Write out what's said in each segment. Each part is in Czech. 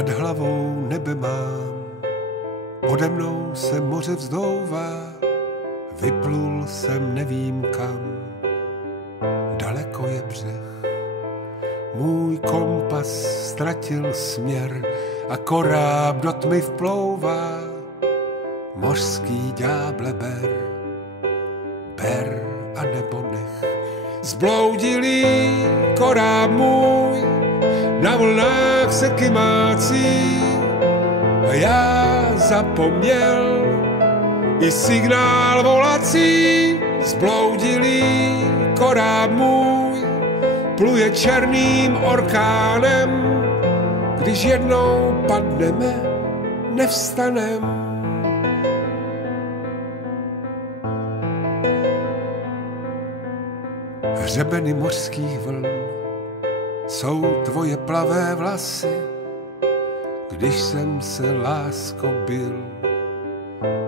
Nad hlavou nebe mám, pode mnou se moře vzdouvá, vyplul jsem nevím kam, daleko je břeh. Můj kompas ztratil směr a koráb do tmy vplouvá. Mořský ďáble ber a nebo nech. Zbloudilý koráb můj na vlnách se kymácí a já zapomněl i signál volací. Zbloudilý koráb můj pluje černým orkánem, když jednou padneme, nevstanem. Hřebeny mořských vln jsou tvoje plavé vlasy, když jsem se, lásko, bil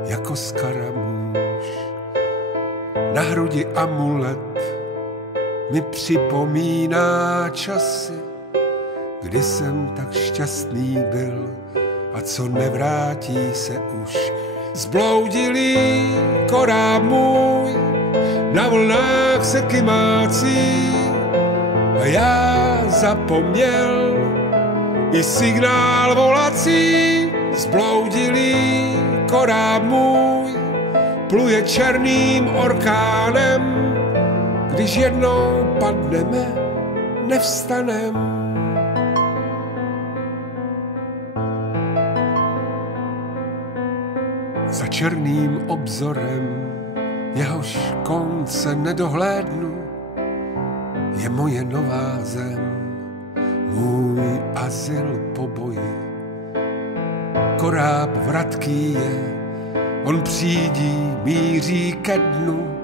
jako skaramůž. Na hrudi amulet mi připomíná časy, kdy jsem tak šťastný byl a co nevrátí se už. Zbloudilý koráb můj na vlnách se kymácí a já zapomněl i signál volací. Zbloudilý koráb můj pluje černým orkánem, když jednou padneme, nevstanem. Za černým obzorem, jehož konce nedohlédnu, je moje nová zem, můj azyl po boji. Koráb vratký je, on přijdí, míří ke dnu,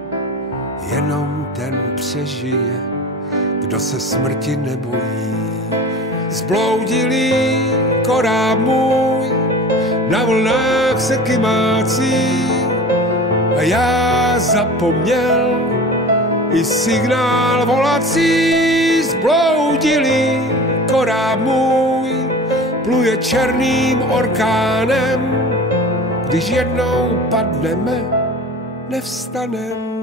jenom ten přežije, kdo se smrti nebojí. Zbloudilý koráb můj na vlnách se kymácí a já zapomněl i signál volací. Zbloudilý koráb můj pluje černým orkánem, když jednou padneme, nevstanem.